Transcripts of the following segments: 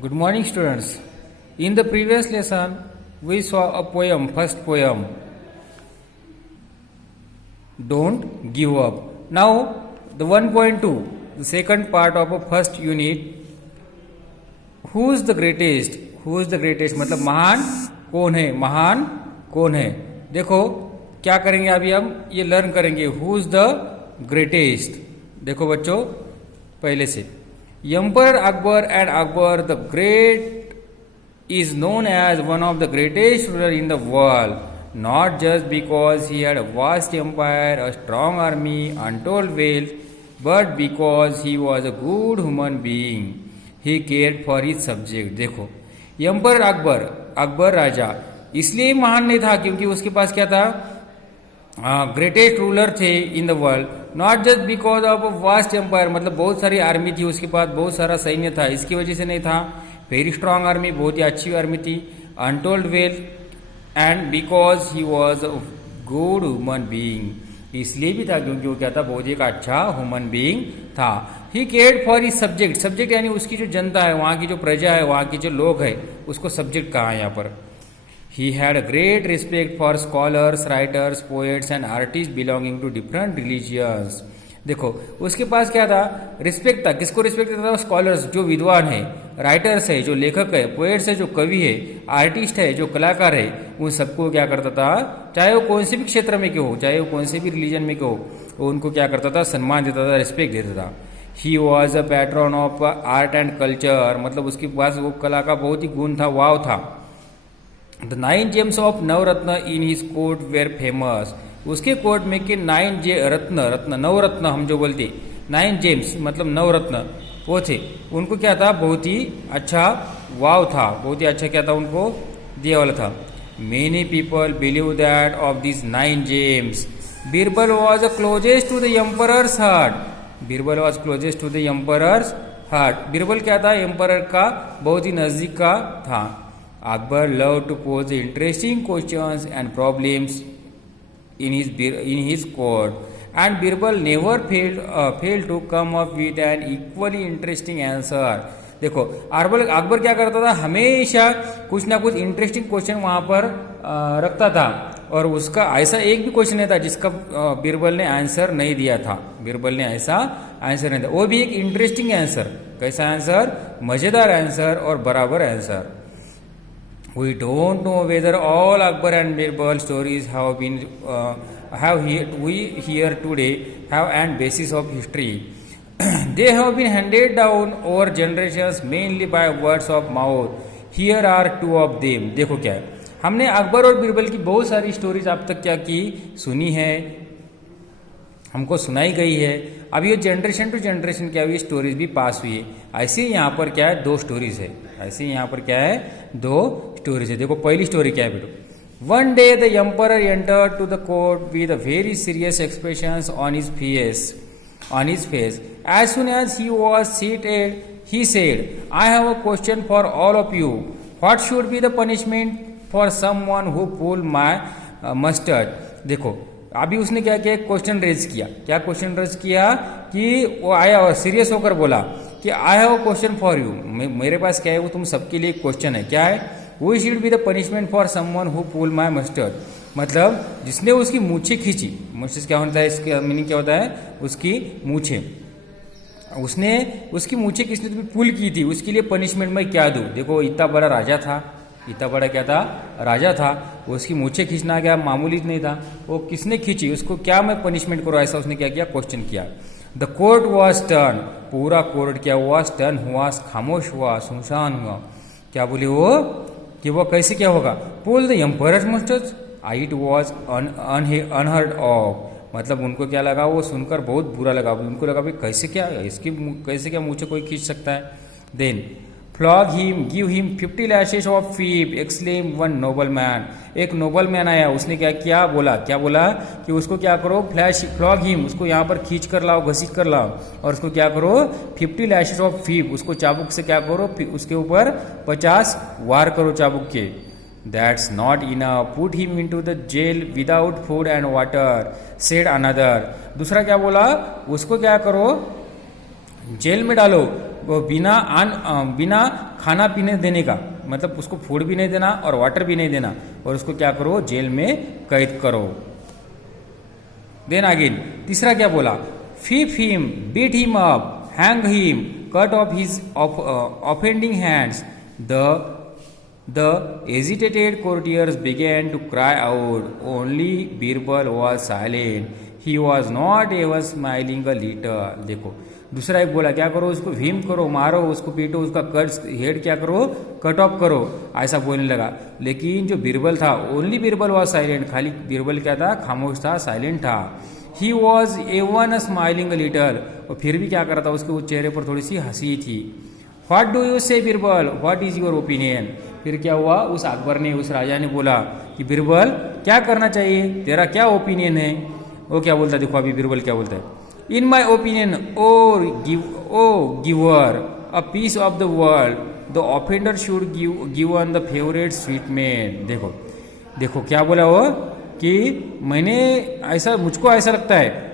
Good morning, students. In the previous lesson, we saw a poem, first poem, Don't Give Up. Now, the 1.2, the second part of a first unit, Who is the greatest? Who is the greatest? मतलब महान कौन है? महान कौन है? देखो क्या करेंगे अभी हम ये लर्न करेंगे हु इज द ग्रेटेस्ट. देखो बच्चों पहले से Emperor Akbar and Akbar the Great is known as one of the greatest ruler in the world, not just because he had a vast empire, a strong army, untold wealth, but because he was a good human being. He cared for his subject. देखो emperor Akbar, Akbar राजा इसलिए महान नहीं था क्योंकि उसके पास क्या था, greatest ruler थे in the world, not just because of a vast empire, मतलब बहुत सारी आर्मी थी उसके पास, बहुत सारा सैन्य था, इसकी वजह से नहीं था. वेरी स्ट्रांग आर्मी, बहुत ही अच्छी आर्मी थी, untold wealth, and because he was a good human being, इसलिए भी था क्योंकि वो क्या था, बहुत ही एक अच्छा ह्यूमन बीइंग था. He cared for his subject, subject यानी उसकी जो जनता है, वहाँ की जो प्रजा है, वहाँ की जो लोग है, उसको सब्जेक्ट कहा है यहाँ पर. He had a great respect for scholars, writers, poets and artists belonging to different religions. देखो उसके पास क्या था, रिस्पेक्ट था. किसको रिस्पेक्ट था? स्कॉलर्स जो विद्वान है, राइटर्स है जो लेखक है, पोएट्स है जो कवि है, आर्टिस्ट है जो कलाकार है, उन सबको क्या करता था, चाहे वो कौन से भी क्षेत्र में के हो, चाहे वो कौन से भी रिलीजन में के हो, वो उनको क्या करता था, सम्मान देता था, रिस्पेक्ट देता था. He was a pattern of art and culture, मतलब उसके पास वो कला का बहुत ही गुण था, वाव था. The 9 gems of Navratna in his court were famous, उसके कोर्ट में के 9 रत्न नवरत्न हम जो बोलते 9 जेम्स मतलब नवरत्न वो थे, उनको क्या था, बहुत ही अच्छा वाव था, बहुत ही अच्छा क्या था, उनको दिया वाला था. Many people believe that of this 9 gems Birbal was the closest to the emperor's heart, Birbal was closest to the emperor's heart. Birbal क्या था, एम्परर का बहुत ही नजदीक का था. Akbar loved to pose interesting questions and problems in his court, and Birbal never failed to come up with an equally interesting answer. देखो अकबर क्या करता था, हमेशा कुछ ना कुछ इंटरेस्टिंग क्वेश्चन वहां पर रखता था, और उसका ऐसा एक भी क्वेश्चन नहीं था जिसका बीरबल ने आंसर नहीं दिया था. बीरबल ने ऐसा आंसर नहीं दिया, वो भी एक इंटरेस्टिंग आंसर. कैसा आंसर? मजेदार आंसर और बराबर answer. We don't know whether all Akbar and Birbal stories we hear today have an basis of history. They have been handed down over generations mainly by words of mouth. Here are 2 of them. देखो क्या है, हमने अकबर और बीरबल की बहुत सारी stories अब तक क्या की, सुनी है, हमको सुनाई गई है. अब ये जनरेशन टू जनरेशन क्या हुई, स्टोरीज भी पास हुई है. ऐसे यहाँ पर क्या है, 2 स्टोरीज है. ऐसे यहाँ पर क्या है, 2 स्टोरीज है. देखो पहली स्टोरी क्या है बेटो. One day the emperor enter to the court with a very serious expression on his face. As soon as he was seated he said, I have a question for all of you. What should be the punishment for someone who pull my mustard. देखो अभी उसने क्या किया, question raise किया. क्या question raise किया कि वो आया और सीरियस होकर बोला कि आई have a question for you, मेरे पास क्या है, वो तुम सबके लिए क्वेश्चन है. क्या है? We should be the punishment for someone who pull my mustard, मतलब जिसने उसकी मूछे खींची. मूछे क्या होता है, इसका मीनिंग क्या होता है, उसकी मूछे. उसने उसकी मूछे किसने तुम्हें पुल की थी, उसके लिए पनिशमेंट मैं क्या दूं. देखो इतना बड़ा राजा था, इतना बड़ा क्या था, राजा था, उसकी मूछे खींचना क्या मामूली नहीं था, वो किसने खींची, उसको क्या मैं पनिशमेंट करूँ, ऐसा उसने क्या किया, क्वेश्चन किया. द कोर्ट वॉज टर्न, पूरा कोर्ट क्या हुआ, टर्न हुआ, खामोश हुआ, सुनसान हुआ. क्या बोले वो कि वो कैसे क्या होगा, pull the emperor's mustard, it was unheard of, मतलब उनको क्या लगा, वो सुनकर बहुत बुरा लगा. उनको लगा भाई कैसे क्या, इसकी कैसे क्या मूछे कोई खींच सकता है. Then flog him, give him 50 lashes of whip, exclaim one noble man. एक नोबल मैन आया, उसने क्या बोला कि उसको क्या करो, फ्लॉग हिम, उसको यहाँ पर खींच कर लाओ, घसीट कर लाओ, और उसको क्या करो, 50 लैशेस ऑफ फीप, उसको चाबुक से क्या करो, उसके ऊपर 50 वार करो चाबुक के. That's not enough, put him into the jail without food and water, said another. दूसरा क्या बोला, उसको क्या करो, जेल में डालो वो बिना खाना पीने देने का, मतलब उसको फूड भी नहीं देना और वाटर भी नहीं देना, और उसको क्या करो, जेल में कैद करो। देन अगेन तीसरा क्या बोला, whip him, beat him up, hang him, cut off his offending hands. The agitated courtiers began to cry out. Only Birbal was silent. He was not even smiling a little. देखो दूसरा एक बोला क्या करो, उसको भीम करो, मारो, उसको पीटो, उसका कट हेड क्या करो, कट ऑफ करो, ऐसा बोलने लगा। लेकिन जो बीरबल था, ओनली बीरबल वॉज साइलेंट, खाली बीरबल क्या था, खामोश था, साइलेंट था। He was even smiling little, और फिर भी क्या कर रहा था, उसके चेहरे पर थोड़ी सी हंसी थी। व्हाट डू यू से Birbal, what is your opinion. फिर क्या हुआ, उस अकबर ने, उस राजा ने बोला कि बीरबल क्या करना चाहिए, तेरा क्या ओपिनियन है। वो क्या बोलता है, देखो अभी बीरबल क्या बोलता है, in my opinion o giver a piece of the world, the offender should given the favourite sweetmeat. देखो देखो क्या बोला वो, कि मैंने ऐसा, मुझको ऐसा लगता है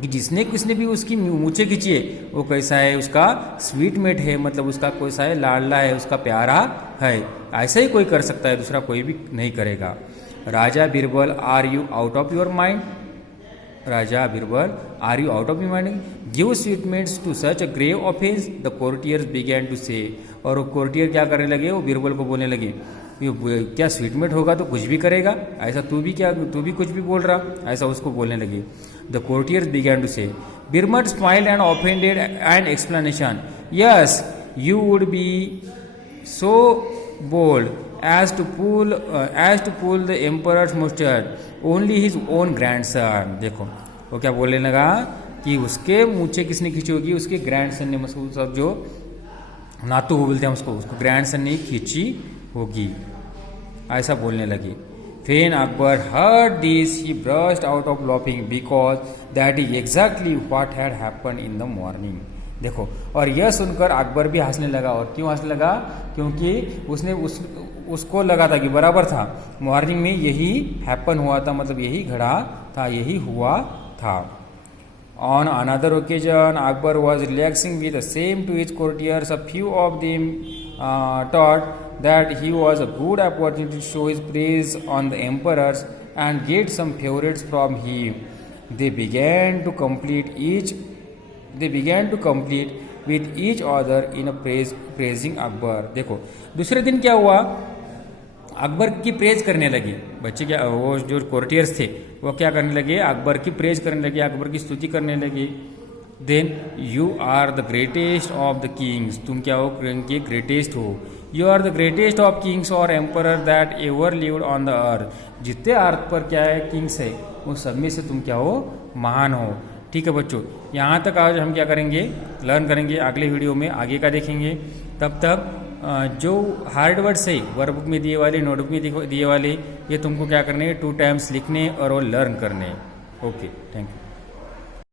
कि जिसने किसने भी उसकी मूछें खींची है वो कैसा है, उसका स्वीटमेट है, मतलब उसका कैसा है, लाडला है, उसका प्यारा है। ऐसा ही कोई कर सकता है, दूसरा कोई भी नहीं करेगा। राजा Birbal, are you out of your mind. राजा Birbal, are you out of your mind, give sweetmeats to such a grave offence, the courtiers began to say. और वो कोर्टियर क्या करने लगे, वो बीरबल को बोलने लगे, क्या स्वीटमेट होगा तो कुछ भी करेगा, ऐसा तू भी कुछ भी बोल रहा, ऐसा उसको बोलने लगे। The courtiers began to say. Birbal smiled and offended and explanation, yes you would be so bold as to pull the emperor's mustard, only his own grandson। देखो वो क्या बोलने लगा कि उसके मूछे किसने खींची होगी, उसके ग्रैंडसन ने, मतलब सब जो नातू बोलते हैं उसको ग्रैंडसन ने खींची होगी, ऐसा बोलने लगी। When Akbar heard this, he burst out of laughing because that is exactly what had happened in the morning। देखो, और यह सुनकर अकबर भी हंसने लगा। और क्यों हंसने लगा, क्योंकि उसने उसको लगा था कि बराबर था, मॉर्निंग में यही हैपन हुआ था, मतलब यही घड़ा था, यही हुआ था। On another occasion, Akbar was relaxing with the same to his courtiers. A few of them thought that he was a good opportunity to show his praise on the emperors and get some favorites from him. They began to complete with each other in a praising Akbar। देखो दूसरे दिन क्या हुआ, अकबर की praise करने लगे बच्चे, क्या वो जो कोर्टियर्स थे वो क्या करने लगे, अकबर की प्रेज करने लगे, अकबर की स्तुति करने लगे। Then you are the greatest of the kings, तुम क्या हो, के ग्रेटेस्ट हो। You are the greatest of kings और emperor that ever lived on the earth, जितने अर्थ पर क्या है किंग्स है, वो सब में से तुम क्या हो, महान हो। ठीक है बच्चों, यहाँ तक आज हम क्या करेंगे, लर्न करेंगे। अगले वीडियो में आगे का देखेंगे। तब तक जो हार्ड वर्ड्स है वर्कबुक में दिए वाले, नोटबुक में दिए वाले, ये तुमको क्या करने हैं, 2 टाइम्स लिखने और वो लर्न करने। Okay, thank you.